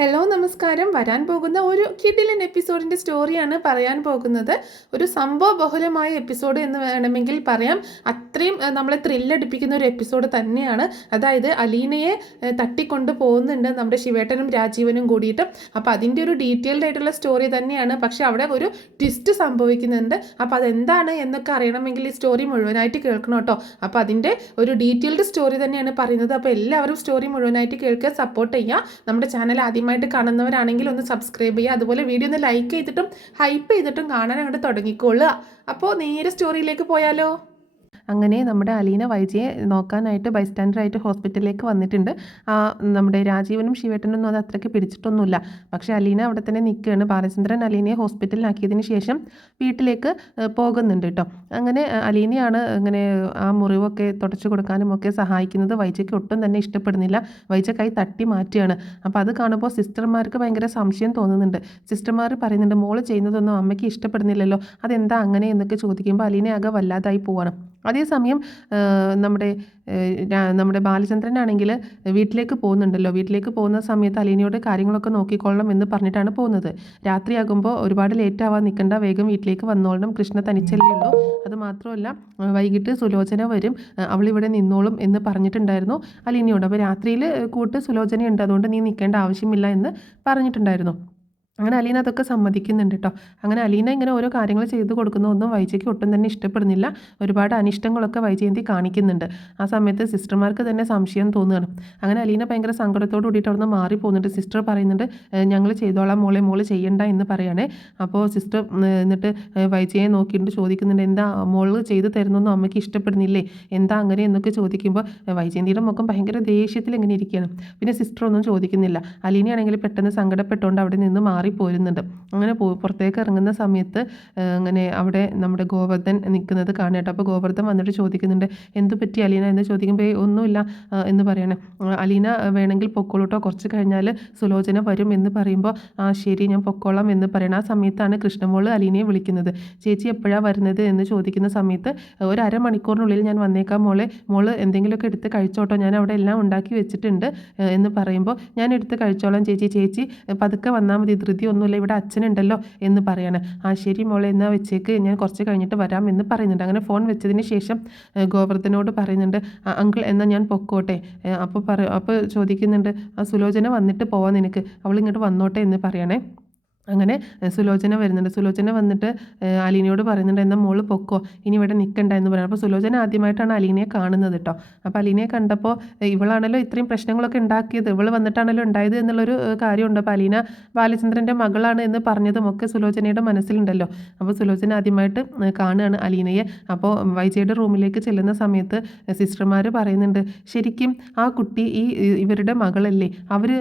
Hello നമസ്കാരം. വരാൻ പോകുന്ന ഒരു കിടിലൻ എപ്പിസോഡിൻ്റെ സ്റ്റോറിയാണ് പറയാൻ പോകുന്നത്. ഒരു സംഭവ ബഹുലമായ എപ്പിസോഡ് എന്ന് വേണമെങ്കിൽ പറയാം. അത്രയും നമ്മളെ ത്രില്ലടിപ്പിക്കുന്ന ഒരു എപ്പിസോഡ് തന്നെയാണ്. അതായത് അലീനയെ തട്ടിക്കൊണ്ട് പോകുന്നുണ്ട് നമ്മുടെ ശിവേട്ടനും രാജീവനും കൂടിയിട്ട്. അപ്പോൾ അതിൻ്റെ ഒരു ഡീറ്റെയിൽഡ് ആയിട്ടുള്ള സ്റ്റോറി തന്നെയാണ്. പക്ഷേ അവിടെ ഒരു ട്വിസ്റ്റ് സംഭവിക്കുന്നുണ്ട്. അപ്പോൾ അതെന്താണ് എന്നൊക്കെ അറിയണമെങ്കിൽ ഈ സ്റ്റോറി മുഴുവനായിട്ട് കേൾക്കണം കേട്ടോ. അപ്പോൾ അതിൻ്റെ ഒരു ഡീറ്റെയിൽഡ് സ്റ്റോറി തന്നെയാണ് പറയുന്നത്. അപ്പോൾ എല്ലാവരും സ്റ്റോറി മുഴുവനായിട്ട് കേൾക്കുക, സപ്പോർട്ട് ചെയ്യുക. നമ്മുടെ ചാനൽ ആദ്യമായിട്ട് കാണുന്നവരാണെങ്കിൽ ഒന്ന് സബ്സ്ക്രൈബ് ചെയ്യുക. അതുപോലെ വീഡിയോ ഒന്ന് ലൈക്ക് ചെയ്തിട്ടും ഹൈപ്പ് ചെയ്തിട്ടും കാണാൻ അങ്ങോട്ട് തുടങ്ങിക്കൊള്ളുക. അപ്പോൾ നേരെ സ്റ്റോറിയിലേക്ക് പോയാലോ. അങ്ങനെ നമ്മുടെ അലീന വൈജയെ നോക്കാനായിട്ട് ബൈസ്റ്റാൻഡറായിട്ട് ഹോസ്പിറ്റലിലേക്ക് വന്നിട്ടുണ്ട്. നമ്മുടെ രാജീവനും ശിവേട്ടനൊന്നും അത് അത്രയ്ക്ക് പിടിച്ചിട്ടൊന്നുമില്ല. പക്ഷേ അലീന അവിടെ തന്നെ നിൽക്കുകയാണ്. ബാലചന്ദ്രൻ അലീനയെ ഹോസ്പിറ്റലിലാക്കിയതിന് ശേഷം വീട്ടിലേക്ക് പോകുന്നുണ്ട് കേട്ടോ. അങ്ങനെ അലീനയാണ് അങ്ങനെ ആ മുറിവൊക്കെ തുടച്ചു കൊടുക്കാനും ഒക്കെ സഹായിക്കുന്നത്. വൈജയ്ക്ക് ഒട്ടും തന്നെ ഇഷ്ടപ്പെടുന്നില്ല. വൈജ കൈ തട്ടി മാറ്റുകയാണ്. അപ്പോൾ അത് കാണുമ്പോൾ സിസ്റ്റർമാർക്ക് ഭയങ്കര സംശയം തോന്നുന്നുണ്ട്. സിസ്റ്റർമാർ പറയുന്നുണ്ട്, മോള് ചെയ്യുന്നതൊന്നും അമ്മയ്ക്ക് ഇഷ്ടപ്പെടുന്നില്ലല്ലോ, അതെന്താ അങ്ങനെ എന്നൊക്കെ ചോദിക്കുമ്പോൾ അലീന ആകെ വല്ലാതായി പോവാണ്. അതേസമയം നമ്മുടെ ബാലചന്ദ്രനാണെങ്കിൽ വീട്ടിലേക്ക് പോകുന്നുണ്ടല്ലോ. വീട്ടിലേക്ക് പോകുന്ന സമയത്ത് അലീനയോട് കാര്യങ്ങളൊക്കെ നോക്കിക്കൊള്ളണം എന്ന് പറഞ്ഞിട്ടാണ് പോകുന്നത്. രാത്രിയാകുമ്പോൾ ഒരുപാട് ലേറ്റ് ആവാൻ നിൽക്കണ്ട, വേഗം വീട്ടിലേക്ക് വന്നോളണം, കൃഷ്ണ തനിച്ചല്ലേ ഉള്ളൂ. അത് മാത്രമല്ല വൈകിട്ട് സുലോചന വരും, അവളിവിടെ നിന്നോളും എന്ന് പറഞ്ഞിട്ടുണ്ടായിരുന്നു അലീനയോട്. അപ്പോൾ രാത്രിയിൽ കൂട്ട് സുലോചനയുണ്ട്, അതുകൊണ്ട് നീ നിൽക്കേണ്ട ആവശ്യമില്ല എന്ന് പറഞ്ഞിട്ടുണ്ടായിരുന്നു. അങ്ങനെ അലീന അതൊക്കെ സമ്മതിക്കുന്നുണ്ട് കേട്ടോ. അങ്ങനെ അലീന ഇങ്ങനെ ഓരോ കാര്യങ്ങൾ ചെയ്ത് കൊടുക്കുന്നതൊന്നും വൈജയ്ക്ക് ഒട്ടും തന്നെ ഇഷ്ടപ്പെടുന്നില്ല. ഒരുപാട് അനിഷ്ടങ്ങളൊക്കെ വൈജയന്തി കാണിക്കുന്നുണ്ട്. ആ സമയത്ത് സിസ്റ്റർമാർക്ക് തന്നെ സംശയം തോന്നുകയാണ്. അങ്ങനെ അലീന ഭയങ്കര സങ്കടത്തോട് കൂടിയിട്ട് അവിടെ നിന്ന് മാറി പോകുന്നുണ്ട്. സിസ്റ്റർ പറയുന്നുണ്ട്, ഞങ്ങൾ ചെയ്തോളാം മോള് ചെയ്യണ്ട എന്ന് പറയുകയാണേ. അപ്പോൾ സിസ്റ്റർ എന്നിട്ട് വൈജയെ നോക്കിയിട്ട് ചോദിക്കുന്നുണ്ട്, എന്താ മോള് ചെയ്ത് തരുന്നൊന്നും അമ്മയ്ക്ക് ഇഷ്ടപ്പെടുന്നില്ലേ, എന്താ അങ്ങനെ എന്നൊക്കെ ചോദിക്കുമ്പോൾ വൈജയന്തിയുടെ മുഖം ഭയങ്കര ദേഷ്യത്തിൽ ഇങ്ങനെ ഇരിക്കുകയാണ്. പിന്നെ സിസ്റ്റർ ഒന്നും ചോദിക്കുന്നില്ല. അലീനയാണെങ്കിൽ പെട്ടെന്ന് സങ്കടപ്പെട്ടുകൊണ്ട് അവിടെ നിന്ന് പോരുന്നുണ്ട്. അങ്ങനെ പുറത്തേക്ക് ഇറങ്ങുന്ന സമയത്ത് അങ്ങനെ അവിടെ നമ്മുടെ ഗോവർദ്ധൻ നിൽക്കുന്നത് കാണാട്ടോ. അപ്പോൾ ഗോവർദ്ധൻ വന്നിട്ട് ചോദിക്കുന്നുണ്ട്, എന്തു പറ്റി അലീന എന്ന് ചോദിക്കുമ്പോൾ ഒന്നുമില്ല എന്ന് പറയണേ. അലീന വേണമെങ്കിൽ പൊക്കോളൂട്ടോ, കുറച്ച് കഴിഞ്ഞാൽ സുലോചന വരും എന്ന് പറയുമ്പോൾ ശരി ഞാൻ പൊക്കോളാം എന്ന് പറയണം. ആ സമയത്താണ് കൃഷ്ണമോള് അലീനയെ വിളിക്കുന്നത്. ചേച്ചി എപ്പോഴാണ് വരുന്നത് എന്ന് ചോദിക്കുന്ന സമയത്ത് ഒരു അരമണിക്കൂറിനുള്ളിൽ ഞാൻ വന്നേക്കാം മോള് എന്തെങ്കിലുമൊക്കെ എടുത്ത് കഴിച്ചോട്ടോ, ഞാൻ അവിടെ എല്ലാം ഉണ്ടാക്കി വെച്ചിട്ടുണ്ട് എന്ന് പറയുമ്പോൾ ഞാൻ എടുത്ത് കഴിച്ചോളാം ചേച്ചി പതുക്കെ വന്നാൽ മതി, ധൃതിയൊന്നുമില്ല, ഇവിടെ അച്ഛനുണ്ടല്ലോ എന്ന് പറയാണ്. ശരി മോളെ എന്നാ വെച്ചേക്ക്, ഞാൻ കുറച്ച് കഴിഞ്ഞിട്ട് വരാം എന്ന് പറയുന്നുണ്ട്. അങ്ങനെ ഫോൺ വെച്ചതിന് ശേഷം ഗോവർദ്ധനോട് പറയുന്നുണ്ട്, അങ്കിൾ എന്നാൽ ഞാൻ പൊക്കോട്ടെ. അപ്പോൾ ചോദിക്കുന്നുണ്ട്, സുലോചന വന്നിട്ട് പോവാൻ നിനക്ക്, അവളിങ്ങോട്ട് വന്നോട്ടെ എന്ന് പറയണേ. അങ്ങനെ സുലോചന വരുന്നുണ്ട്. സുലോചന വന്നിട്ട് അലീനയോട് പറയുന്നുണ്ട്, എന്നാൽ മോള് പൊക്കോ, ഇനി ഇവിടെ നിൽക്കണ്ട എന്ന് പറയുന്നത്. അപ്പോൾ സുലോചന ആദ്യമായിട്ടാണ് അലീനയെ കാണുന്നത് കേട്ടോ. അപ്പോൾ അലീനയെ കണ്ടപ്പോൾ ഇവളാണല്ലോ ഇത്രയും പ്രശ്നങ്ങളൊക്കെ ഉണ്ടാക്കിയത്, ഇവൾ വന്നിട്ടാണല്ലോ ഉണ്ടായത് എന്നുള്ളൊരു കാര്യമുണ്ട്. അപ്പോൾ അലീന ബാലചന്ദ്രൻ്റെ മകളാണ് എന്ന് പറഞ്ഞതും ഒക്കെ സുലോചനയുടെ മനസ്സിലുണ്ടല്ലോ. അപ്പോൾ സുലോചന ആദ്യമായിട്ട് കാണുകയാണ് അലീനയെ. അപ്പോൾ വൈജയുടെ റൂമിലേക്ക് ചെല്ലുന്ന സമയത്ത് സിസ്റ്റർമാർ പറയുന്നുണ്ട്, ശരിക്കും ആ കുട്ടി ഇവരുടെ മകളല്ലേ, അവർ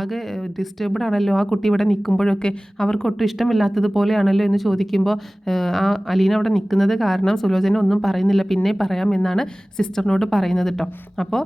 ആകെ ഡിസ്റ്റർബ്ഡ് ആണല്ലോ, ആ കുട്ടി ഇവിടെ നിൽക്കുമ്പോഴൊക്കെ അവർക്ക് ഒട്ടും ഇഷ്ടമില്ലാത്തതുപോലെയാണല്ലോ എന്ന് ചോദിക്കുമ്പോൾ ആ അലീന അവിടെ നിൽക്കുന്നത് കാരണം സുലോചന ഒന്നും പറയുന്നില്ല, പിന്നെ പറയാം എന്നാണ് സിസ്റ്ററിനോട് പറയുന്നത് കേട്ടോ. അപ്പോൾ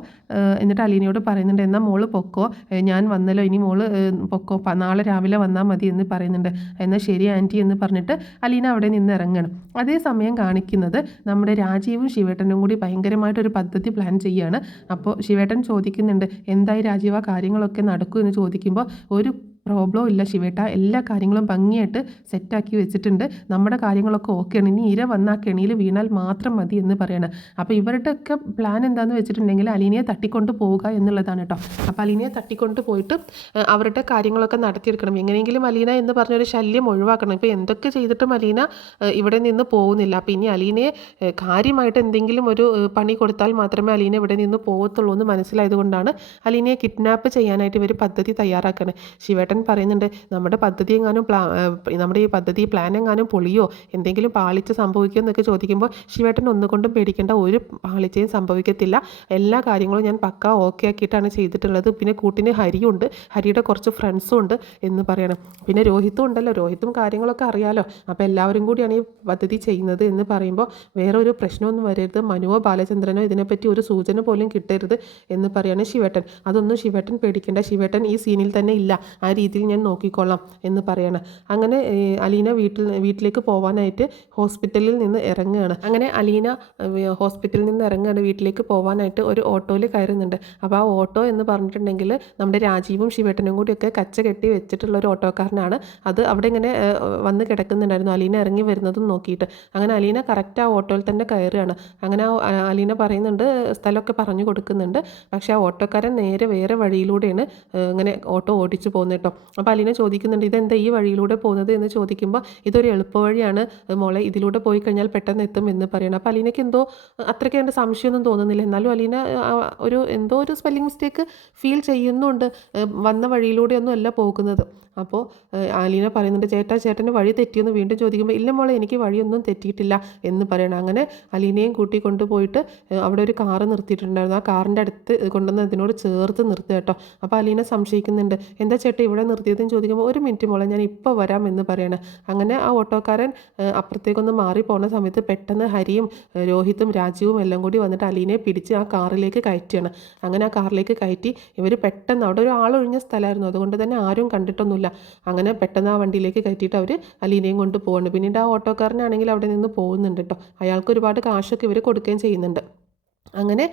എന്നിട്ട് അലീനയോട് പറയുന്നുണ്ട്, എന്നാൽ മോള് പൊക്കോ, ഞാൻ വന്നല്ലോ, ഇനി മോള് പൊക്കോ, നാളെ രാവിലെ വന്നാൽ മതി എന്ന് പറയുന്നുണ്ട്. എന്നാൽ ശരി ആൻറ്റി എന്ന് പറഞ്ഞിട്ട് അലീന അവിടെ നിന്ന് ഇറങ്ങണം. അതേസമയം കാണിക്കുന്നത് നമ്മുടെ രാജീവും ശിവേട്ടനും കൂടി ഭയങ്കരമായിട്ടൊരു പദ്ധതി പ്ലാൻ ചെയ്യുകയാണ്. അപ്പോൾ ശിവേട്ടൻ ചോദിക്കുന്നുണ്ട്, എന്തായി രാജീവ കാര്യങ്ങളൊക്കെ നടക്കൂ എന്ന് ചോദിക്കുമ്പോൾ ഒരു പ്രോബ്ലം ഇല്ല ശിവേട്ട, എല്ലാ കാര്യങ്ങളും ഭംഗിയായിട്ട് സെറ്റാക്കി വെച്ചിട്ടുണ്ട്, നമ്മുടെ കാര്യങ്ങളൊക്കെ ഓക്കെയാണ്, ഇനി ഇര വന്നാൽ കെണിയിൽ വീണാൽ മാത്രം മതി എന്ന് പറയണം. അപ്പോൾ ഇവരുടെയൊക്കെ പ്ലാൻ എന്താണെന്ന് വെച്ചിട്ടുണ്ടെങ്കിൽ അലീനയെ തട്ടിക്കൊണ്ട് പോവുക എന്നുള്ളതാണ് കേട്ടോ. അപ്പോൾ അലീനയെ തട്ടിക്കൊണ്ട് പോയിട്ട് അവരുടെ കാര്യങ്ങളൊക്കെ നടത്തിയെടുക്കണം. എങ്ങനെയെങ്കിലും അലീന എന്ന് പറഞ്ഞൊരു ശല്യം ഒഴിവാക്കണം. ഇപ്പോൾ എന്തൊക്കെ ചെയ്തിട്ടും അലീന ഇവിടെ നിന്ന് പോകുന്നില്ല. അപ്പോൾ ഇനി അലീനയെ കാര്യമായിട്ട് എന്തെങ്കിലും ഒരു പണി കൊടുത്താൽ മാത്രമേ അലീന ഇവിടെ നിന്ന് പോകത്തുള്ളൂ എന്ന് മനസ്സിലായതുകൊണ്ടാണ് അലീനയെ കിഡ്നാപ്പ് ചെയ്യാനായിട്ട് ഇവർ പദ്ധതി തയ്യാറാക്കുന്നത്. ശിവേട്ടൻ പറയുന്നുണ്ട്, നമ്മുടെ ഈ പദ്ധതി പ്ലാൻ എങ്ങാനും പൊളിയോ എന്തെങ്കിലും പാളിച്ച സംഭവിക്കുമോ എന്നൊക്കെ ചോദിക്കുമ്പോൾ ശിവേട്ടൻ ഒന്നുകൊണ്ടും പേടിക്കേണ്ട, ഒരു പാളിച്ചയും സംഭവിക്കത്തില്ല, എല്ലാ കാര്യങ്ങളും ഞാൻ പക്കാ ഓക്കെ ആക്കിയിട്ടാണ് ചെയ്തിട്ടുള്ളത്, പിന്നെ കൂട്ടിന് ഹരിയുണ്ട്, ഹരിയുടെ കുറച്ച് ഫ്രണ്ട്സും ഉണ്ട് എന്ന് പറയണം, പിന്നെ രോഹിത്തും ഉണ്ടല്ലോ, രോഹിത്തും കാര്യങ്ങളൊക്കെ അറിയാലോ, അപ്പോൾ എല്ലാവരും കൂടിയാണ് ഈ പദ്ധതി ചെയ്യുന്നത് എന്ന് പറയുമ്പോൾ വേറെ ഒരു പ്രശ്നമൊന്നും വരരുത്, മനുവോ ബാലചന്ദ്രനോ ഇതിനെപ്പറ്റി ഒരു സൂചന പോലും കിട്ടരുത് എന്ന് പറയാണ് ശിവേട്ടൻ. അതൊന്നും ശിവേട്ടൻ പേടിക്കേണ്ട, ശിവേട്ടൻ ഈ സീനിൽ തന്നെ ഇല്ല, ആ രീതിയിൽ ഞാൻ നോക്കിക്കൊള്ളാം എന്ന് പറയണം. അങ്ങനെ അലീന വീട്ടിലേക്ക് പോകാനായിട്ട് ഹോസ്പിറ്റലിൽ നിന്ന് ഇറങ്ങുകയാണ്. അങ്ങനെ അലീന ഹോസ്പിറ്റലിൽ നിന്ന് ഇറങ്ങുകയാണ്. വീട്ടിലേക്ക് പോകാനായിട്ട് ഒരു ഓട്ടോയിൽ കയറുന്നുണ്ട്. അപ്പോൾ ആ ഓട്ടോ എന്ന് പറഞ്ഞിട്ടുണ്ടെങ്കിൽ നമ്മുടെ രാജീവും ശിവേട്ടനും കൂടിയൊക്കെ കച്ച കെട്ടി വെച്ചിട്ടുള്ള ഒരു ഓട്ടോക്കാരനാണ്. അത് അവിടെ ഇങ്ങനെ വന്ന് കിടക്കുന്നുണ്ടായിരുന്നു അലീന ഇറങ്ങി വരുന്നതും നോക്കിയിട്ട്. അങ്ങനെ അലീന കറക്റ്റ് ആ ഓട്ടോയിൽ തന്നെ കയറുകയാണ്. അങ്ങനെ അലീന പറയുന്നുണ്ട്, സ്ഥലമൊക്കെ പറഞ്ഞു കൊടുക്കുന്നുണ്ട്. പക്ഷേ ആ ഓട്ടോക്കാരൻ നേരെ വേറെ വഴിയിലൂടെയാണ് ഇങ്ങനെ ഓട്ടോ ഓടിച്ചു പോകുന്നത് കേട്ടോ. അപ്പോൾ അലീന ചോദിക്കുന്നുണ്ട്, ഇതെന്താ ഈ വഴിയിലൂടെ പോകുന്നത് എന്ന് ചോദിക്കുമ്പോൾ, ഇതൊരു എളുപ്പവഴിയാണ് മോളെ, ഇതിലൂടെ പോയി കഴിഞ്ഞാൽ പെട്ടെന്ന് എത്തും എന്ന് പറയണം. അപ്പോൾ അലീനയ്ക്ക് എന്തോ അത്രയ്ക്ക് എൻ്റെ സംശയമൊന്നും തോന്നുന്നില്ല. എന്നാലും അലീന എന്തോ ഒരു സ്പെല്ലിംഗ് മിസ്റ്റേക്ക് ഫീൽ ചെയ്യുന്നുണ്ട്. വന്ന വഴിയിലൂടെയൊന്നും അല്ല പോകുന്നത്. അപ്പോൾ അലീന പറയുന്നുണ്ട്, ചേട്ടന് വഴി തെറ്റിയെന്ന് വീണ്ടും ചോദിക്കുമ്പോൾ, ഇല്ല മോളെ, എനിക്ക് വഴിയൊന്നും തെറ്റിയിട്ടില്ല എന്ന് പറയണം. അങ്ങനെ അലീനയും കൂട്ടി കൊണ്ടുപോയിട്ട് അവിടെ ഒരു കാറ് നിർത്തിയിട്ടുണ്ടായിരുന്നു. ആ കാറിൻ്റെ അടുത്ത് കൊണ്ടുവന്ന് അതിനോട് ചേർത്ത് നിർത്തുക കേട്ടോ. അപ്പോൾ അലീന സംശയിക്കുന്നുണ്ട്, എന്താ ചേട്ടാ ഇവിടെ നിർത്തിയതെന്ന് ചോദിക്കുമ്പോൾ, ഒരു മിനിറ്റ് മോളെ, ഞാൻ ഇപ്പോൾ വരാം എന്ന് പറയണം. അങ്ങനെ ആ ഓട്ടോക്കാരൻ അപ്പുറത്തേക്കൊന്ന് മാറി പോകുന്ന സമയത്ത് പെട്ടെന്ന് ഹരിയും രോഹിത്തും രാജീവും എല്ലാം കൂടി വന്നിട്ട് അലീനയെ പിടിച്ച് ആ കാറിലേക്ക് കയറ്റിയാണ്. അങ്ങനെ ആ കാറിലേക്ക് കയറ്റി ഇവർ പെട്ടെന്ന്, അവിടെ ഒരു ആളൊഴിഞ്ഞ സ്ഥലമായിരുന്നു, അതുകൊണ്ട് തന്നെ ആരും കണ്ടിട്ടൊന്നുമില്ല. അങ്ങനെ പെട്ടെന്ന് ആ വണ്ടിയിലേക്ക് കയറ്റിയിട്ട് അവർ അലീനയും കൊണ്ട് പോകുന്നുണ്ട്. പിന്നീട് ആ ഓട്ടോക്കാരനാണെങ്കിൽ അവിടെ നിന്ന് പോകുന്നുണ്ട് കേട്ടോ. അയാൾക്ക് ഒരുപാട് കാശൊക്കെ ഇവർ കൊടുക്കുകയും ചെയ്യുന്നുണ്ട്. അങ്ങനെ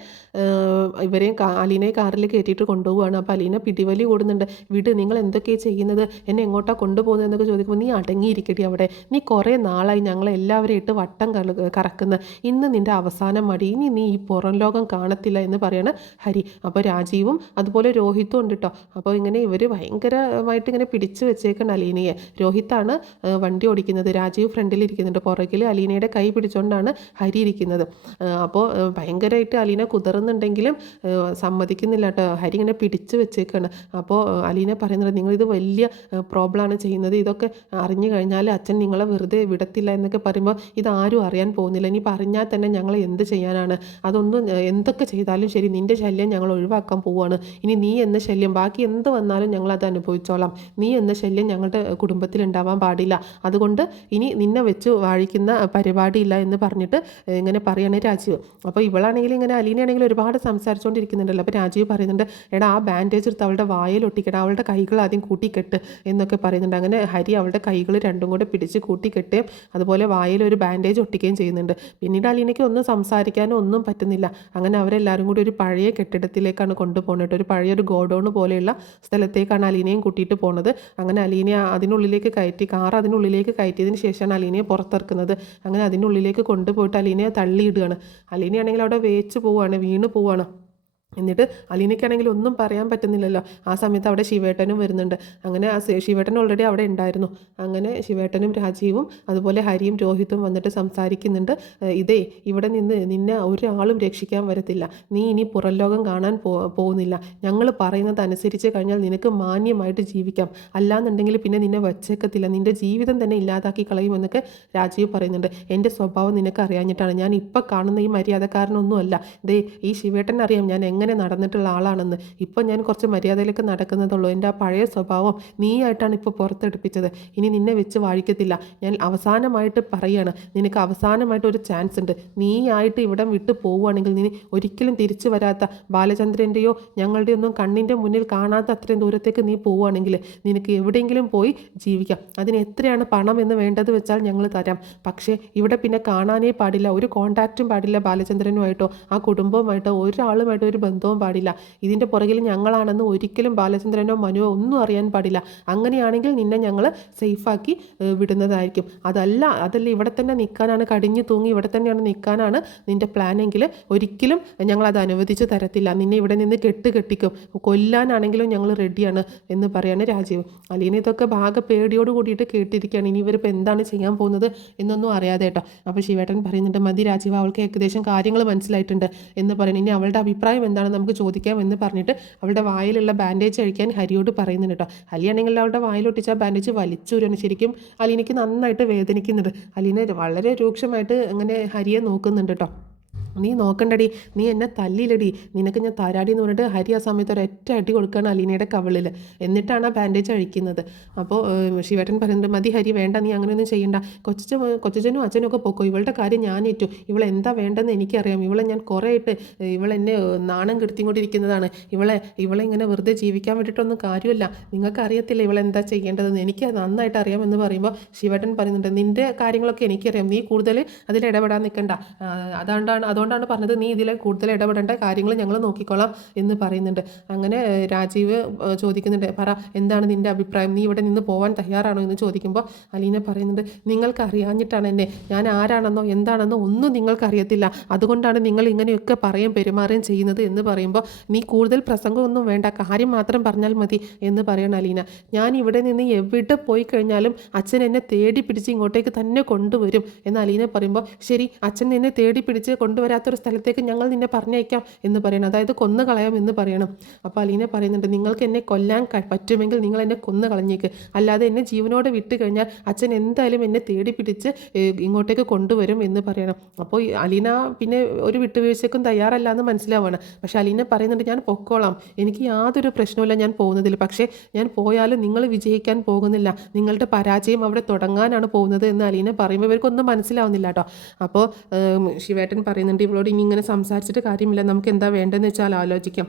ഇവരെയും അലീനയെ കാറിൽ കയറ്റിയിട്ട് കൊണ്ടുപോവുകയാണ്. അപ്പോൾ അലീന പിടിവലി കൂടുന്നുണ്ട്, വിട്, നിങ്ങൾ എന്തൊക്കെയാണ് ചെയ്യുന്നത്, എന്നെ എങ്ങോട്ടാണ് കൊണ്ടുപോകുന്നത് എന്നൊക്കെ ചോദിക്കുമ്പോൾ, നീ അടങ്ങിയിരിക്കടി അവിടെ, നീ കുറേ നാളായി ഞങ്ങളെ എല്ലാവരെയും ഇട്ട് വട്ടം കറക്കുന്ന, ഇന്ന് നിൻ്റെ അവസാനം മടി, ഇനി നീ ഈ പുറം ലോകം കാണത്തില്ല എന്ന് പറയാണ് ഹരി. അപ്പോൾ രാജീവും അതുപോലെ രോഹിത്തും ഉണ്ട് കേട്ടോ. അപ്പോൾ ഇങ്ങനെ ഇവർ ഭയങ്കരമായിട്ട് ഇങ്ങനെ പിടിച്ച് വെച്ചേക്കണം അലീനയെ. രോഹിത്താണ് വണ്ടി ഓടിക്കുന്നത്, രാജീവ് ഫ്രണ്ടിൽ ഇരിക്കുന്നുണ്ട്, പുറകിൽ അലീനയുടെ കൈ പിടിച്ചുകൊണ്ടാണ് ഹരി ഇരിക്കുന്നത്. അപ്പോൾ ഭയങ്കര അലീന കുതിർന്നുണ്ടെങ്കിലും സമ്മതിക്കുന്നില്ല കേട്ടോ. ഹരി ഇങ്ങനെ പിടിച്ച് വെച്ചേക്കാണ്. അപ്പോൾ അലീന പറയുന്നത്, നിങ്ങളിത് വലിയ പ്രോബ്ലമാണ് ചെയ്യുന്നത്, ഇതൊക്കെ അറിഞ്ഞു കഴിഞ്ഞാൽ അച്ഛൻ നിങ്ങളെ വെറുതെ വിടത്തില്ല എന്നൊക്കെ പറയുമ്പോൾ, ഇതാരും അറിയാൻ പോകുന്നില്ല, ഇനി പറഞ്ഞാൽ തന്നെ ഞങ്ങൾ എന്ത് ചെയ്യാനാണ്, അതൊന്നും എന്തൊക്കെ ചെയ്താലും ശരി, നിൻ്റെ ശല്യം ഞങ്ങൾ ഒഴിവാക്കാൻ പോവുകയാണ്, ഇനി നീ എന്ന ശല്യം, ബാക്കി എന്ത് വന്നാലും ഞങ്ങളത് അനുഭവിച്ചോളാം, നീ എന്ന ശല്യം ഞങ്ങളുടെ കുടുംബത്തിൽ ഉണ്ടാവാൻ പാടില്ല, അതുകൊണ്ട് ഇനി നിന്നെ വെച്ച് വാഴിക്കുന്ന പരിപാടിയില്ല എന്ന് പറഞ്ഞിട്ട് ഇങ്ങനെ പറയുകയാണ് രാജീവ്. അപ്പോൾ ഇവളാണെങ്കിൽ ഇങ്ങനെ അലീനയാണെങ്കിൽ ഒരുപാട് സംസാരിച്ചുകൊണ്ടിരിക്കുന്നുണ്ടല്ലോ. അപ്പോൾ രാജീവ് പറയുന്നുണ്ട്, എടാ ആ ബാൻഡേജ് എടുത്ത് അവളുടെ വായിൽ ഒട്ടിക്കണം, അവളുടെ കൈകൾ ആദ്യം കൂട്ടിക്കെട്ട് എന്നൊക്കെ പറയുന്നുണ്ട്. അങ്ങനെ ഹരി അവളുടെ കൈകൾ രണ്ടും കൂടെ പിടിച്ച് കൂട്ടിക്കെട്ടുകയും അതുപോലെ വായിൽ ഒരു ബാൻഡേജ് ഒട്ടിക്കുകയും ചെയ്യുന്നുണ്ട്. പിന്നീട് അലീനയ്ക്ക് ഒന്നും സംസാരിക്കാനോ ഒന്നും പറ്റുന്നില്ല. അങ്ങനെ അവരെല്ലാവരും കൂടി ഒരു പഴയ കെട്ടിടത്തിലേക്കാണ് കൊണ്ടുപോകുന്നത്. ഒരു പഴയൊരു ഗോഡൗൺ പോലെയുള്ള സ്ഥലത്തേക്കാണ് അലീനയും കൂട്ടിയിട്ട് പോകുന്നത്. അങ്ങനെ അലീനയെ അതിനുള്ളിലേക്ക് കയറ്റി, കാർ അതിനുള്ളിലേക്ക് കയറ്റിയതിന് ശേഷമാണ് അലീനയെ പുറത്തിറക്കുന്നത്. അങ്ങനെ അതിനുള്ളിലേക്ക് കൊണ്ടുപോയിട്ട് അലീനയെ തള്ളിയിടുകയാണ്. അലീനയാണെങ്കിൽ അവിടെ വേച്ച് പോവുകയാണ്, വീണ് പോവുകയാണ്. എന്നിട്ട് അലീനയ്ക്കാണെങ്കിൽ ഒന്നും പറയാൻ പറ്റുന്നില്ലല്ലോ. ആ സമയത്ത് അവിടെ ശിവേട്ടനും വരുന്നുണ്ട്. അങ്ങനെ ആ ശിവേട്ടൻ ഓൾറെഡി അവിടെ ഉണ്ടായിരുന്നു. അങ്ങനെ ശിവേട്ടനും രാജീവും അതുപോലെ ഹരിയും രോഹിത്തും വന്നിട്ട് സംസാരിക്കുന്നുണ്ട്. ഇതേ, ഇവിടെ നിന്ന് നിന്നെ ഒരാളും രക്ഷിക്കാൻ വരത്തില്ല, നീ ഇനി പുറം ലോകം കാണാൻ പോകുന്നില്ല, ഞങ്ങൾ പറയുന്നത് അനുസരിച്ച് കഴിഞ്ഞാൽ നിനക്ക് മാന്യമായിട്ട് ജീവിക്കാം, അല്ലാന്നുണ്ടെങ്കിൽ പിന്നെ നിന്നെ വച്ചേക്കത്തില്ല, നിൻ്റെ ജീവിതം തന്നെ ഇല്ലാതാക്കി കളയുമെന്നൊക്കെ രാജീവ് പറയുന്നുണ്ട്. എൻ്റെ സ്വഭാവം നിനക്ക് അറിയാഞ്ഞിട്ടാണ്, ഞാൻ ഇപ്പം കാണുന്ന ഈ മര്യാദക്കാരനൊന്നുമല്ല. ദേ, ഈ ശിവേട്ടൻ അറിയാം ഞാൻ എങ്ങനെ നടന്നിട്ടുള്ള ആളാണെന്ന്. ഇപ്പം ഞാൻ കുറച്ച് മര്യാദയിലേക്ക് നടക്കുന്നതുള്ളൂ. എൻ്റെ ആ പഴയ സ്വഭാവം നീയായിട്ടാണ് ഇപ്പോൾ പുറത്തെടുപ്പിച്ചത്. ഇനി നിന്നെ വെച്ച് വാഴിക്കത്തില്ല. ഞാൻ അവസാനമായിട്ട് പറയുകയാണ്, നിനക്ക് അവസാനമായിട്ട് ഒരു ചാൻസ് ഉണ്ട്. നീയായിട്ട് ഇവിടം വിട്ട് പോവുകയാണെങ്കിൽ, നീ ഒരിക്കലും തിരിച്ചു വരാത്ത, ബാലചന്ദ്രൻ്റെയോ ഞങ്ങളുടെയോ ഒന്നും കണ്ണിൻ്റെ മുന്നിൽ കാണാത്ത അത്രയും ദൂരത്തേക്ക് നീ പോവുകയാണെങ്കിൽ നിനക്ക് എവിടെയെങ്കിലും പോയി ജീവിക്കാം. അതിന് എത്രയാണ് പണം എന്ന് വേണ്ടത് വെച്ചാൽ ഞങ്ങൾ തരാം. പക്ഷേ ഇവിടെ പിന്നെ കാണാനേ പാടില്ല, ഒരു കോൺടാക്റ്റും പാടില്ല ബാലചന്ദ്രനുമായിട്ടോ ആ കുടുംബവുമായിട്ടോ ഒരാളുമായിട്ടോ ഒരു ബന്ധവും പാടില്ല. ഇതിൻ്റെ പുറകിൽ ഞങ്ങളാണെന്ന് ഒരിക്കലും ബാലചന്ദ്രനോ മനുവോ ഒന്നും അറിയാൻ പാടില്ല. അങ്ങനെയാണെങ്കിൽ നിന്നെ ഞങ്ങൾ സേഫാക്കി വിടുന്നതായിരിക്കും. അതല്ല ഇവിടെ തന്നെ നിൽക്കാനാണ്, കടിഞ്ഞു തൂങ്ങി ഇവിടെ തന്നെയാണ് നിൽക്കാനാണ് നിൻ്റെ പ്ലാനെങ്കിൽ ഒരിക്കലും ഞങ്ങളത് അനുവദിച്ച് തരത്തില്ല. നിന്നെ ഇവിടെ നിന്ന് കെട്ടിക്കും, കൊല്ലാനാണെങ്കിലും ഞങ്ങൾ റെഡിയാണ് എന്ന് പറയാണ് രാജീവ്. അലീന ഇതൊക്കെ ഭാഗ പേടിയോട് കൂടിയിട്ട് കേട്ടിരിക്കുകയാണ്. ഇനി ഇവരിപ്പോൾ എന്താണ് ചെയ്യാൻ പോകുന്നത് എന്നൊന്നും അറിയാതെ കേട്ടോ. അപ്പോൾ ശിവേട്ടൻ പറയുന്നുണ്ട്, മതി രാജീവ്, അവൾക്ക് ഏകദേശം കാര്യങ്ങൾ മനസ്സിലായിട്ടുണ്ട് എന്ന് പറയുന്നത്. ഇനി അവളുടെ അഭിപ്രായം എന്താണ് നമുക്ക് ചോദിക്കാം എന്ന് പറഞ്ഞിട്ട് അവളുടെ വായിലുള്ള ബാൻഡേജ് അഴിക്കാൻ ഹരിയോട് പറയുന്നുണ്ട് കേട്ടോ. ഹരിയാണെങ്കിൽ അവളുടെ വായിലൊട്ടിച്ച ബാൻഡേജ് വലിച്ചൂരാണ്. ശരിക്കും അലീനയ്ക്ക് നന്നായിട്ട് വേദനിക്കുന്നുണ്ട്. അലീന വളരെ രൂക്ഷമായിട്ട് അങ്ങനെ ഹരിയെ നോക്കുന്നുണ്ട് കേട്ടോ. നീ നോക്കണ്ടടി, നീ എന്നെ തല്ലിയില്ലടി, നിനക്ക് ഞാൻ തരാടി എന്ന് പറഞ്ഞിട്ട് ഹരി ആ സമയത്ത് ഒരൊറ്റ അടി കൊടുക്കുകയാണ് അലീനയുടെ കവിളിൽ. എന്നിട്ടാണ് ആ ബാൻഡേജ് അഴിക്കുന്നത്. അപ്പോൾ ശിവേട്ടൻ പറയുന്നുണ്ട്, മതി ഹരി, വേണ്ട, നീ അങ്ങനെയൊന്നും ചെയ്യണ്ട, കൊച്ചച്ഛനും അച്ഛനും ഒക്കെ പൊക്കോ, ഇവളുടെ കാര്യം ഞാൻ ഏറ്റു, ഇവളെന്താ വേണ്ടെന്ന് എനിക്കറിയാം, ഇവളെ ഞാൻ കുറേ ആയിട്ട് ഇവളെന്നെ നാണം കെടുത്തിക്കൊണ്ടിരിക്കുന്നതാണ്, ഇവളെ ഇങ്ങനെ വെറുതെ ജീവിക്കാൻ വേണ്ടിയിട്ടൊന്നും കാര്യമില്ല, നിങ്ങൾക്ക് അറിയത്തില്ല ഇവളെന്താ ചെയ്യേണ്ടതെന്ന്, എനിക്ക് നന്നായിട്ട് അറിയാമെന്ന് പറയുമ്പോൾ ശിവേട്ടൻ പറയുന്നുണ്ട്, നിൻ്റെ കാര്യങ്ങളൊക്കെ എനിക്കറിയാം, നീ കൂടുതൽ അതിൽ ഇടപെടാൻ നിൽക്കണ്ട, അതുകൊണ്ടാണ് പറഞ്ഞത്, നീ ഇതിൽ കൂടുതൽ ഇടപെടേണ്ട, കാര്യങ്ങൾ ഞങ്ങൾ നോക്കിക്കോളാം എന്ന് പറയുന്നുണ്ട്. അങ്ങനെ രാജീവ് ചോദിക്കുന്നുണ്ട്, പറ, എന്താണ് നിൻ്റെ അഭിപ്രായം, നീ ഇവിടെ നിന്ന് പോകാൻ തയ്യാറാണോ എന്ന് ചോദിക്കുമ്പോൾ അലീന പറയുന്നുണ്ട്, നിങ്ങൾക്ക് അറിയാഞ്ഞിട്ടാണ് എന്നെ, ഞാൻ ആരാണെന്നോ എന്താണെന്നോ ഒന്നും നിങ്ങൾക്കറിയത്തില്ല, അതുകൊണ്ടാണ് നിങ്ങൾ ഇങ്ങനെയൊക്കെ പെരുമാറുകയും ചെയ്യുന്നത് എന്ന് പറയുമ്പോൾ, നീ കൂടുതൽ പ്രസംഗമൊന്നും വേണ്ട, കാര്യം മാത്രം പറഞ്ഞാൽ മതി എന്ന് പറയണം അലീന. ഞാൻ ഇവിടെ നിന്ന് എവിടെ പോയി കഴിഞ്ഞാലും അച്ഛൻ എന്നെ തേടി പിടിച്ച് ഇങ്ങോട്ടേക്ക് തന്നെ കൊണ്ടുവരും എന്ന് അലീന പറയുമ്പോൾ, ശരി, അച്ഛൻ നിന്നെ തേടി പിടിച്ച് കൊണ്ടുവരാത്തൊരു സ്ഥലത്തേക്ക് ഞങ്ങൾ നിന്നെ പറഞ്ഞയക്കാം എന്ന് പറയണം, അതായത് കൊന്നു കളയാം എന്ന് പറയണം. അപ്പോൾ അലീന പറയുന്നുണ്ട്, നിങ്ങൾക്ക് എന്നെ കൊല്ലാൻ പറ്റുമെങ്കിൽ നിങ്ങൾ എന്നെ കൊന്നു കളഞ്ഞേക്ക്, അല്ലാതെ എന്നെ ജീവനോടെ വിട്ട് കഴിഞ്ഞാൽ അച്ഛൻ എന്തായാലും എന്നെ തേടി പിടിച്ച് ഇങ്ങോട്ടേക്ക് കൊണ്ടുവരും എന്ന് പറയണം. അപ്പോൾ അലീന പിന്നെ ഒരു വിട്ടുവീഴ്ചയ്ക്കും തയ്യാറല്ല എന്ന് മനസ്സിലാവുകയാണ്. പക്ഷേ അലീന പറയുന്നുണ്ട്, ഞാൻ പൊക്കോളാം, എനിക്ക് യാതൊരു പ്രശ്നമില്ല ഞാൻ പോകുന്നതിൽ, പക്ഷേ ഞാൻ പോയാലും നിങ്ങൾ വിജയിക്കാൻ പോകുന്നില്ല, നിങ്ങളുടെ പരാജയം അവിടെ തുടങ്ങാനാണ് പോകുന്നത് എന്ന് അലീന പറയുമ്പോൾ ഇവർക്കൊന്നും മനസ്സിലാവുന്നില്ല കേട്ടോ. അപ്പോൾ ശിവേട്ടൻ പറയുന്നുണ്ട്, ഇവളോട് ഇനി ഇങ്ങനെ സംസാരിച്ചിട്ട് കാര്യമില്ല, നമുക്ക് എന്താ വേണ്ടതെന്ന് വെച്ചാൽ ആലോചിക്കാം,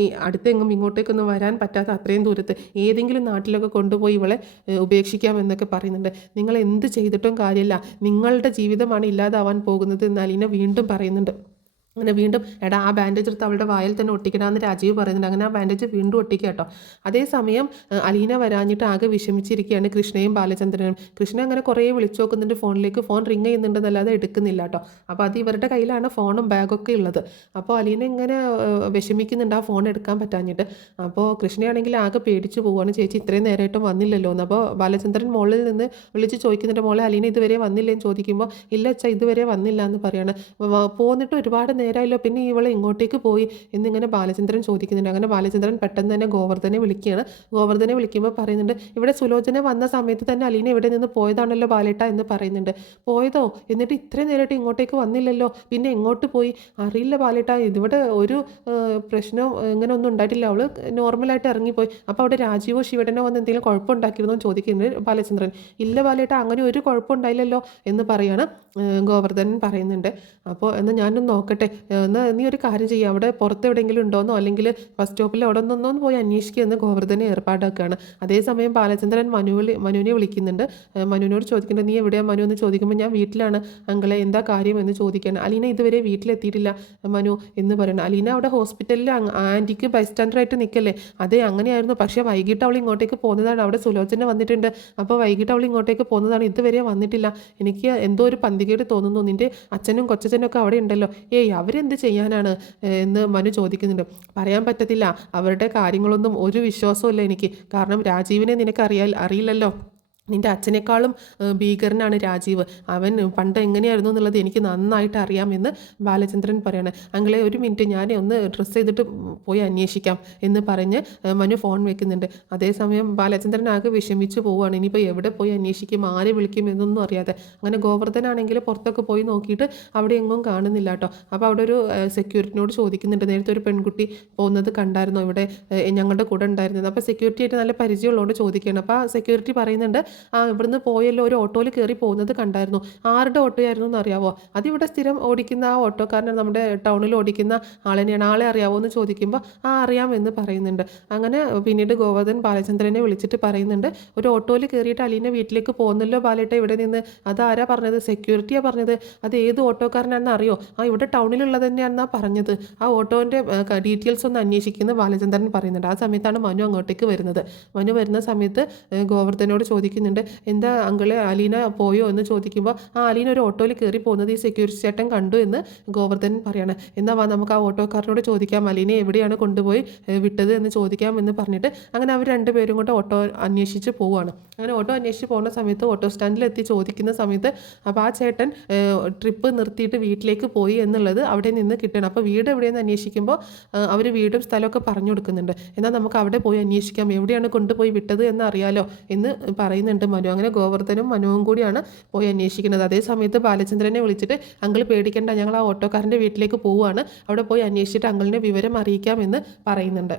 ഈ അടുത്തെങ്ങും ഇങ്ങോട്ടേക്കൊന്നും വരാൻ പറ്റാത്ത അത്രയും ദൂരത്ത് ഏതെങ്കിലും നാട്ടിലൊക്കെ കൊണ്ടുപോയി ഇവളെ ഉപേക്ഷിക്കാം എന്നൊക്കെ പറയുന്നുണ്ട്. നിങ്ങൾ എന്ത് ചെയ്തിട്ടും കാര്യമില്ല, നിങ്ങളുടെ ജീവിതമാണ് ഇല്ലാതാവാൻ പോകുന്നത് എന്ന് അലീന വീണ്ടും പറയുന്നുണ്ട്. അങ്ങനെ വീണ്ടും, എടാ ആ ബാൻഡേജ് എടുത്ത് അവളുടെ വായിൽ തന്നെ ഒട്ടിക്കണമെന്ന് രാജീവ് പറയുന്നുണ്ട്. അങ്ങനെ ആ ബാൻഡേജ് വീണ്ടും ഒട്ടിക്കുക കേട്ടോ. അതേസമയം അലീന വരാഞ്ഞിട്ട് ആകെ വിഷമിച്ചിരിക്കുകയാണ് കൃഷ്ണയും ബാലചന്ദ്രനും. കൃഷ്ണ അങ്ങനെ കുറേ വിളിച്ചു നോക്കുന്നുണ്ട് ഫോണിലേക്ക്, ഫോൺ റിങ് ചെയ്യുന്നുണ്ടെന്നല്ലാതെ എടുക്കുന്നില്ല കേട്ടോ. അപ്പോൾ അത് ഇവരുടെ കയ്യിലാണ് ഫോണും ബാഗൊക്കെ ഉള്ളത്. അപ്പോൾ അലീന ഇങ്ങനെ വിഷമിക്കുന്നുണ്ട് ആ ഫോൺ എടുക്കാൻ പറ്റാഞ്ഞിട്ട്. അപ്പോൾ കൃഷ്ണയാണെങ്കിൽ ആകെ പേടിച്ചു പോവുകയാണ്, ചേച്ചി ഇത്രയും നേരമായിട്ടും വന്നില്ലല്ലോ എന്ന്. അപ്പോൾ ബാലചന്ദ്രൻ മോളിൽ നിന്ന് വിളിച്ച് ചോദിക്കുന്നുണ്ട്, മോളെ അലീന ഇതുവരെ വന്നില്ലേന്ന് ചോദിക്കുമ്പോൾ, ഇല്ല അച്ഛാ ഇതുവരെ വന്നില്ല എന്ന് പറയാണ്. പോന്നിട്ട് ഒരുപാട് നേരമായല്ലോ, പിന്നെ ഇവളെ ഇങ്ങോട്ടേക്ക് പോയി എന്നിങ്ങനെ ബാലചന്ദ്രൻ ചോദിക്കുന്നുണ്ട്. അങ്ങനെ ബാലചന്ദ്രൻ പെട്ടെന്ന് തന്നെ ഗോവർദ്ധനെ വിളിക്കുകയാണ്. ഗോവർദ്ധനെ വിളിക്കുമ്പോൾ പറയുന്നുണ്ട്, ഇവിടെ സുലോചന വന്ന സമയത്ത് തന്നെ അലീന ഇവിടെ നിന്ന് പോയതാണല്ലോ ബാലേട്ട എന്ന് പറയുന്നുണ്ട്. പോയതോ, എന്നിട്ട് ഇത്രയും നേരമായിട്ട് ഇങ്ങോട്ടേക്ക് വന്നില്ലല്ലോ, പിന്നെ എങ്ങോട്ട് പോയി? അറിയില്ല ബാലേട്ട, ഇതിവിടെ ഒരു പ്രശ്നവും ഇങ്ങനെ ഒന്നും ഉണ്ടായിട്ടില്ല, അവൾ നോർമലായിട്ട് ഇറങ്ങിപ്പോയി. അപ്പോൾ അവിടെ രാജീവോ ശിവടനോ വന്ന് എന്തെങ്കിലും കുഴപ്പമുണ്ടാക്കിയിരുന്നോ എന്ന് ചോദിക്കുന്നുണ്ട് ബാലചന്ദ്രൻ. ഇല്ല ബാലേട്ട, അങ്ങനെ ഒരു കുഴപ്പമുണ്ടായില്ലല്ലോ എന്ന് പറയാണ് ഗോവർദ്ധൻ പറയുന്നുണ്ട്. അപ്പോൾ എന്നാൽ ഞാനൊന്ന് നോക്കട്ടെ, എന്നാൽ നീ ഒരു കാര്യം ചെയ്യുക, അവിടെ പുറത്ത് എവിടെയെങ്കിലും ഉണ്ടോയെന്നോ അല്ലെങ്കിൽ ബസ് സ്റ്റോപ്പിൽ അവിടെ ഒന്നൊന്ന് പോയി അന്വേഷിക്കുക എന്ന് ഗോവർദ്ധനെ ഏർപ്പാടാക്കുകയാണ്. അതേസമയം ബാലചന്ദ്രൻ മനുവിനെ വിളിക്കുന്നുണ്ട്. മനുവിനോട് ചോദിക്കുന്നുണ്ട്, നീ എവിടെയാണ് മനു എന്ന് ചോദിക്കുമ്പോൾ, ഞാൻ വീട്ടിലാണ് അങ്കളെ, എന്താ കാര്യം എന്ന് ചോദിക്കുകയാണ്. അലീന ഇതുവരെ വീട്ടിലെത്തിയിട്ടില്ല മനു എന്ന് പറയണം. അലീന അവിടെ ഹോസ്പിറ്റലിൽ ആൻറ്റിക്ക് ബൈസ്റ്റാൻഡറായിട്ട് നിൽക്കല്ലേ, അതേ അങ്ങനെയായിരുന്നു, പക്ഷേ വൈകിട്ട് അവൾ ഇങ്ങോട്ടേക്ക് പോകുന്നതാണ്, അവിടെ സുലോചന വന്നിട്ടുണ്ട്, അപ്പോൾ വൈകിട്ട് അവൾ ഇങ്ങോട്ടേക്ക് പോകുന്നതാണ്, ഇതുവരെ വന്നിട്ടില്ല, എനിക്ക് എന്തോ ഒരു പന്തികേട് തോന്നുന്നു, നിൻ്റെ അച്ഛനും കൊച്ചച്ഛനും ഒക്കെ അവിടെ ഉണ്ടല്ലോ, അവരെന്ത് ചെയ്യാനാണ് എന്ന് മനു ചോദിക്കുന്നുണ്ട്. പറയാൻ പറ്റത്തില്ല, അവരുടെ കാര്യങ്ങളൊന്നും ഒരു വിശ്വാസവും എനിക്ക്, കാരണം രാജീവിനെ നിനക്ക് അറിയില്ലല്ലോ, നിൻ്റെ അച്ഛനേക്കാളും ഭീകരനാണ് രാജീവ്, അവൻ പണ്ട് എങ്ങനെയായിരുന്നു എന്നുള്ളത് എനിക്ക് നന്നായിട്ട് അറിയാമെന്ന് ബാലചന്ദ്രൻ പറയാണ്. അങ്ങളെ ഒരു മിനിറ്റ്, ഞാൻ ഒന്ന് ഡ്രസ്സ് ചെയ്തിട്ട് പോയി അന്വേഷിക്കാം എന്ന് പറഞ്ഞ് മനു ഫോൺ വെക്കുന്നുണ്ട്. അതേസമയം ബാലചന്ദ്രൻ ആകെ വിഷമിച്ച് പോവുകയാണ്. ഇനിയിപ്പോൾ എവിടെ പോയി അന്വേഷിക്കും, ആരെ വിളിക്കും എന്നൊന്നും അറിയാതെ. അങ്ങനെ ഗോവർദ്ധനാണെങ്കിൽ പുറത്തൊക്കെ പോയി നോക്കിയിട്ട് അവിടെ എങ്ങും കാണുന്നില്ല കേട്ടോ. അപ്പോൾ അവിടെ ഒരു സെക്യൂരിറ്റിനോട് ചോദിക്കുന്നുണ്ട്, നേരത്തെ ഒരു പെൺകുട്ടി പോകുന്നത് കണ്ടായിരുന്നോ ഇവിടെ, ഞങ്ങളുടെ കൂടെ ഉണ്ടായിരുന്നത്. അപ്പോൾ സെക്യൂരിറ്റി ആയിട്ട് നല്ല പരിചയമുള്ളതുകൊണ്ട് ചോദിക്കുകയാണ്. അപ്പോൾ ആ സെക്യൂരിറ്റി പറയുന്നുണ്ട്, ഇവിടുന്ന് പോയല്ലോ, ഒരു ഓട്ടോയിൽ കയറി പോകുന്നത് കണ്ടായിരുന്നു, ആരുടെ ഓട്ടോ ആയിരുന്നു എന്ന് അറിയാവോ? അതിവിടെ സ്ഥിരം ഓടിക്കുന്ന ആ ഓട്ടോക്കാരനെ, നമ്മുടെ ടൗണിൽ ഓടിക്കുന്ന ആളെന്നെയാണ്, ആളെ അറിയാവോ എന്ന് ചോദിക്കുമ്പോൾ അറിയാമെന്ന് പറയുന്നുണ്ട്. അങ്ങനെ പിന്നീട് ഗോവർദ്ധൻ ബാലചന്ദ്രനെ വിളിച്ചിട്ട് പറയുന്നുണ്ട്, ഒരു ഓട്ടോയിൽ കയറിയിട്ട് അലീന വീട്ടിലേക്ക് പോകുന്നല്ലോ ബാലേട്ട ഇവിടെ നിന്ന്, അതാരാ പറഞ്ഞത്? സെക്യൂരിറ്റിയാണ് പറഞ്ഞത്. അത് ഏത് ഓട്ടോക്കാരനാണെന്ന് അറിയോ? ഇവിടെ ടൗണിലുള്ളത് തന്നെയാണെന്നാണ് പറഞ്ഞത്. ആ ഓട്ടോൻ്റെ ഡീറ്റെയിൽസ് ഒന്ന് അന്വേഷിക്കുന്ന ബാലചന്ദ്രൻ പറയുന്നുണ്ട്. ആ സമയത്താണ് മനു അങ്ങോട്ടേക്ക് വരുന്നത്. മനു വരുന്ന സമയത്ത് ഗോവർദ്ധനോട് ചോദിക്കുന്നുണ്ട്, എന്താ അങ്കിളെ അലീന പോയോ എന്ന് ചോദിക്കുമ്പോൾ, അലീന ഒരു ഓട്ടോയിൽ കയറി പോകുന്നത് ഈ സെക്യൂരിറ്റി ചേട്ടൻ കണ്ടു എന്ന് ഗോവർദ്ധൻ പറയാണ്. എന്നാൽ വാ നമുക്ക് ആ ഓട്ടോക്കാരനോട് ചോദിക്കാം, അലീനെ എവിടെയാണ് കൊണ്ടുപോയി വിട്ടത് എന്ന് ചോദിക്കാം എന്ന് പറഞ്ഞിട്ട് അങ്ങനെ അവർ രണ്ടുപേരും കൂടെ ഓട്ടോ അന്വേഷിച്ച് പോവുകയാണ്. അങ്ങനെ ഓട്ടോ അന്വേഷിച്ച് പോകുന്ന സമയത്ത് ഓട്ടോ സ്റ്റാൻഡിലെത്തി ചോദിക്കുന്ന സമയത്ത് അപ്പോൾ ആ ചേട്ടൻ ട്രിപ്പ് നിർത്തിയിട്ട് വീട്ടിലേക്ക് പോയി എന്നുള്ളത് അവിടെ നിന്ന് കിട്ടണം. അപ്പോൾ വീട് എവിടെയെന്ന് അന്വേഷിക്കുമ്പോൾ അവർ വീടും സ്ഥലമൊക്കെ പറഞ്ഞു കൊടുക്കുന്നുണ്ട്. എന്നാൽ നമുക്ക് അവിടെ പോയി അന്വേഷിക്കാം, എവിടെയാണ് കൊണ്ടുപോയി വിട്ടത് എന്നറിയാലോ എന്ന് പറയുന്നുണ്ട്. പറയുന്നുണ്ട് മനു. അങ്ങനെ ഗോവർദ്ധനും മനുവും കൂടിയാണ് പോയി അന്വേഷിക്കുന്നത്. അതേ സമയത്ത് ബാലചന്ദ്രനെ വിളിച്ചിട്ട് അങ്കിൾ പേടിക്കേണ്ട, ഞങ്ങൾ ആ ഓട്ടോക്കാരൻ്റെ വീട്ടിലേക്ക് പോവുകയാണ്, അവിടെ പോയി അന്വേഷിച്ചിട്ട് അങ്കിളിനെ വിവരം അറിയിക്കാമെന്ന് പറയുന്നുണ്ട്.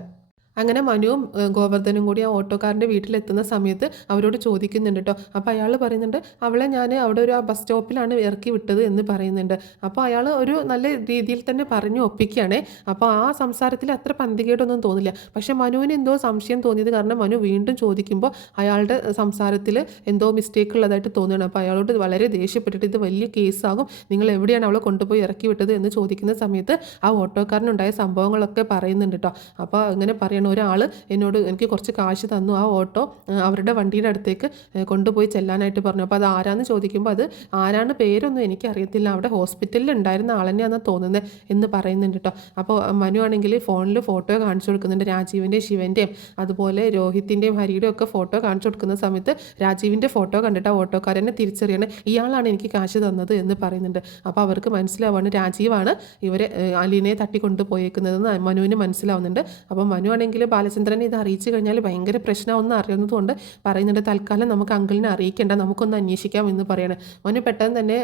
അങ്ങനെ മനുവും ഗോവർദ്ധനും കൂടി ആ ഓട്ടോക്കാരൻ്റെ വീട്ടിലെത്തുന്ന സമയത്ത് അവരോട് ചോദിക്കുന്നുണ്ട് കേട്ടോ. അപ്പോൾ അയാൾ പറയുന്നുണ്ട് അവളെ ഞാൻ അവിടെ ഒരു ബസ് സ്റ്റോപ്പിലാണ് ഇറക്കി വിട്ടത് എന്ന് പറയുന്നുണ്ട്. അപ്പോൾ അയാൾ ഒരു നല്ല രീതിയിൽ തന്നെ പറഞ്ഞു ഒപ്പിക്കുകയാണേ. അപ്പോൾ ആ സംസാരത്തിൽ അത്ര പന്തികേടൊന്നും തോന്നില്ല. പക്ഷേ മനുവിന് എന്തോ സംശയം തോന്നിയത് കാരണം മനു വീണ്ടും ചോദിക്കുമ്പോൾ അയാളുടെ സംസാരത്തിൽ എന്തോ മിസ്റ്റേക്ക് ഉള്ളതായിട്ട് തോന്നുകയാണ്. അപ്പോൾ അയാളോട് വളരെ ദേഷ്യപ്പെട്ടിട്ട് ഇത് വലിയ കേസാകും, നിങ്ങൾ എവിടെയാണ് അവളെ കൊണ്ടുപോയി ഇറക്കി വിട്ടത് എന്ന് ചോദിക്കുന്ന സമയത്ത് ആ ഓട്ടോക്കാരനുണ്ടായ സംഭവങ്ങളൊക്കെ പറയുന്നുണ്ട് കേട്ടോ. അപ്പോൾ ഇങ്ങനെ പറയണം, ഒരാൾ എനിക്ക് കുറച്ച് കാശ് തന്നു, ആ ഓട്ടോ അവരുടെ വണ്ടിയുടെ അടുത്തേക്ക് കൊണ്ടുപോയി ചെല്ലാനായിട്ട് പറഞ്ഞു. അപ്പോൾ അത് ആരാന്ന് ചോദിക്കുമ്പോൾ അത് ആരാണ് പേരൊന്നും എനിക്കറിയത്തില്ല, അവിടെ ഹോസ്പിറ്റലിൽ ഉണ്ടായിരുന്ന ആൾ തന്നെയാണെന്ന് തോന്നുന്നത് എന്ന് പറയുന്നുണ്ട് കേട്ടോ. അപ്പോൾ മനു ആണെങ്കിൽ ഫോണിൽ ഫോട്ടോ കാണിച്ചു കൊടുക്കുന്നുണ്ട്, രാജീവിൻ്റെയും ശിവൻ്റെയും അതുപോലെ രോഹിത്തിൻ്റെയും ഹരിയുടെയും ഒക്കെ ഫോട്ടോ കാണിച്ചു കൊടുക്കുന്ന സമയത്ത് രാജീവിൻ്റെ ഫോട്ടോ കണ്ടിട്ട് ആ ഓട്ടോക്കാരനെ തിരിച്ചറിയണം, ഇയാളാണ് എനിക്ക് കാശ് തന്നത് എന്ന് പറയുന്നുണ്ട്. അപ്പോൾ അവർക്ക് മനസ്സിലാവാണ് രാജീവാണ് ഇവരെ അലീനയെ തട്ടിക്കൊണ്ട് പോയേക്കുന്നതെന്ന് മനുവിന് മനസ്സിലാവുന്നുണ്ട്. അപ്പോൾ മനു ആണെങ്കിൽ ബാലചന്ദ്രനെ ഇത് അറിയിച്ചു കഴിഞ്ഞാൽ ഭയങ്കര പ്രശ്നമാണെന്ന് അറിയുന്നതുകൊണ്ട് പറയുന്നുണ്ട്, തൽക്കാലം നമുക്ക് അങ്കിളിനെ അറിയിക്കേണ്ട, നമുക്കൊന്ന് അന്വേഷിക്കാം എന്ന് പറയണം. മനു പെട്ടെന്ന് തന്നെ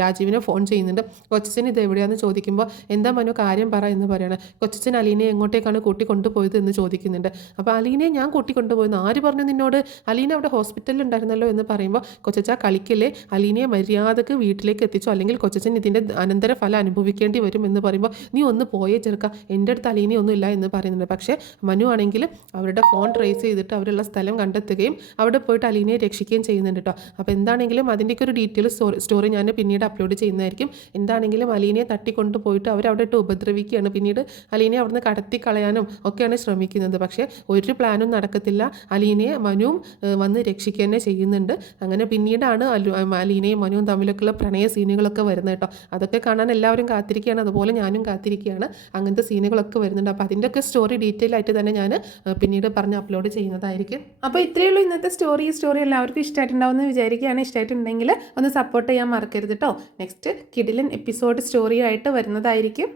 രാജീവിനെ ഫോൺ ചെയ്യുന്നുണ്ട്. കൊച്ചച്ഛൻ ഇത് എവിടെയാണെന്ന് ചോദിക്കുമ്പോൾ എന്താ മനു കാര്യം പറ എന്ന് പറയണം. കൊച്ചച്ഛൻ അലീനയെ എങ്ങോട്ടേക്കാണ് കൂട്ടിക്കൊണ്ടുപോയത് എന്ന് ചോദിക്കുന്നുണ്ട്. അപ്പോൾ അലീനയെ ഞാൻ കൂട്ടിക്കൊണ്ടുപോയെന്ന് ആര് പറഞ്ഞു നിന്നോട്, അലീന അവിടെ ഹോസ്പിറ്റലിൽ ഉണ്ടായിരുന്നല്ലോ എന്ന് പറയുമ്പോൾ കൊച്ചച്ച കളിക്കല്ലേ, അലീനയെ മര്യാദക്ക് വീട്ടിലേക്ക് എത്തിച്ചോ, അല്ലെങ്കിൽ കൊച്ചച്ഛൻ ഇതിൻ്റെ അനന്തരഫലം അനുഭവിക്കേണ്ടി വരും എന്ന് പറയുമ്പോൾ നീ ഒന്ന് പോയേ ചെറുക്ക, എൻ്റെ അടുത്ത് അലീനയൊന്നും ഇല്ല എന്ന് പറയുന്നുണ്ട്. പക്ഷേ മനു ആണെങ്കിൽ അവരുടെ ഫോൺ ട്രേസ് ചെയ്തിട്ട് അവരുള്ള സ്ഥലം കണ്ടെത്തുകയും അവിടെ പോയിട്ട് അലീനയെ രക്ഷിക്കുകയും ചെയ്യുന്നുണ്ട് കേട്ടോ. അപ്പോൾ എന്താണെങ്കിലും അതിൻ്റെയൊക്കെ ഒരു ഡീറ്റെയിൽ സ്റ്റോറി ഞാൻ പിന്നീട് അപ്ലോഡ് ചെയ്യുന്നതായിരിക്കും. എന്താണെങ്കിലും അലീനയെ തട്ടിക്കൊണ്ട് പോയിട്ട് അവരവിടെ ഇട്ട് ഉപദ്രവിക്കുകയാണ്. പിന്നീട് അലീനയെ അവിടുന്ന് കടത്തി കളയാനും ഒക്കെയാണ് ശ്രമിക്കുന്നത്. പക്ഷേ ഒരു പ്ലാനും നടക്കത്തില്ല, അലീനയെ മനുവും വന്ന് രക്ഷിക്കുക തന്നെ ചെയ്യുന്നുണ്ട്. അങ്ങനെ പിന്നീടാണ് അലീനയും മനുവും തമ്മിലൊക്കെയുള്ള പ്രണയ സീനുകളൊക്കെ വരുന്നത് കേട്ടോ. അതൊക്കെ കാണാൻ എല്ലാവരും കാത്തിരിക്കുകയാണ്, അതുപോലെ ഞാനും കാത്തിരിക്കുകയാണ്. അങ്ങനത്തെ സീനുകളൊക്കെ വരുന്നുണ്ട്. അപ്പോൾ അതിൻ്റെയൊക്കെ സ്റ്റോറി ഡീറ്റെയിൽ ആയിട്ട് തന്നെ ഞാൻ പിന്നീട് പറഞ്ഞ് അപ്ലോഡ് ചെയ്യുന്നതായിരിക്കും. അപ്പോൾ ഇത്രയേ ഉള്ളൂ ഇന്നത്തെ സ്റ്റോറി എല്ലാവർക്കും ഇഷ്ടമായിട്ടുണ്ടാവുമെന്ന് വിചാരിക്കുകയാണ്. ഇഷ്ടമായിട്ടുണ്ടെങ്കിൽ ഒന്ന് സപ്പോർട്ട് ചെയ്യാൻ മറക്കരുത് കേട്ടോ. നെക്സ്റ്റ് കിടിലൻ എപ്പിസോഡ് സ്റ്റോറിയായിട്ട് വരുന്നതായിരിക്കും.